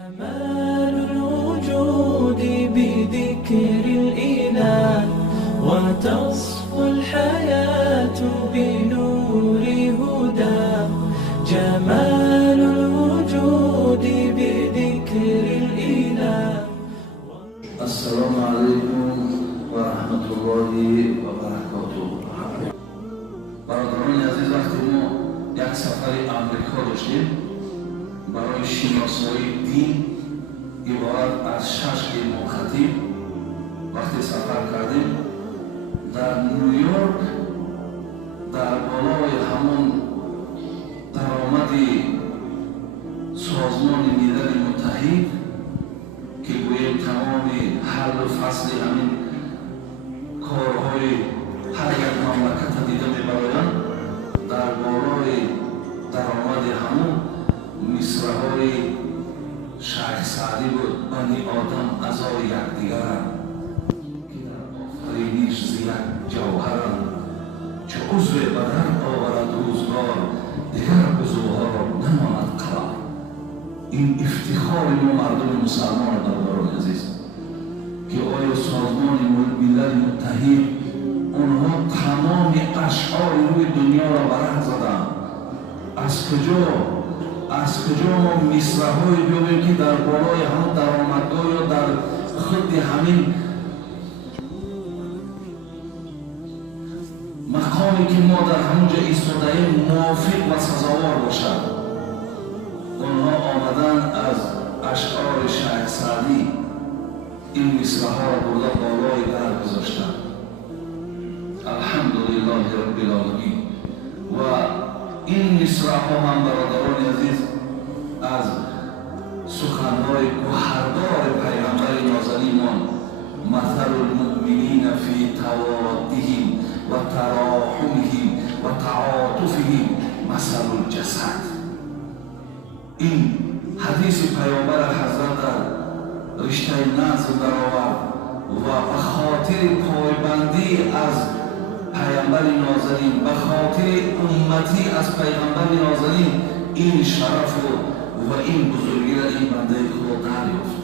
جمال الوجود بذكر الإله وتصفو الحياة بنور هداه. جمال الوجود بذكر الإله. السلام عليكم ورحمة الله وبركاته. برادران عزیز، وقتی ما یک سفر امریکا داشتیم برای شناسایی دین عبارت از 6 علم خطیب وقتی سفر کردیم در نیویورک در بالای همون درآمد سازمان ملل متحد که گوییم تمام حل و فصل همین کارهای هر یک مملکت دیده میبرایند، در بالای درآمد همون مصرع‌های شیخ سعدی بود. بنی آدم اعضای یکدیگرند که در آفرینش ز یک جوهرند، چو عضو بدن آورد روزگار دیگر عضوها را نماند قرار. این افتخار ما مردم مسلمان برادران عزیز که آیا سازمان ملل متحد اونها تمام اشعار روی دنیا را برهم زدند. از کجا ما مصرع‌هایی بیابیم که در بالای همون درآمدگاه یا در خود همین مقامی که ما در همونجا ایستاده‌ایم موافق و سزاوار باشد. آنها آمدن از اشعار شیخ سعدی این مصرع‌ها را برده بالای در گذاشتند. الحمدلله رب العالمین. و این مصرع‌ها هم برادران عزیز از سخنهای گوهردار پیغمبر نازنینمان مثل المؤمنین فی توادهم و تراحمهم و تعاطفهم مثل الجسد. این حدیث پیامبر حضرت در رشته نظم درآورد و به خاطر پایبندی از پیامبر نازنین، به خاطر امتی از پیغمبر نازنین این شرف و این بزرگی را این بنده خدا دریافت.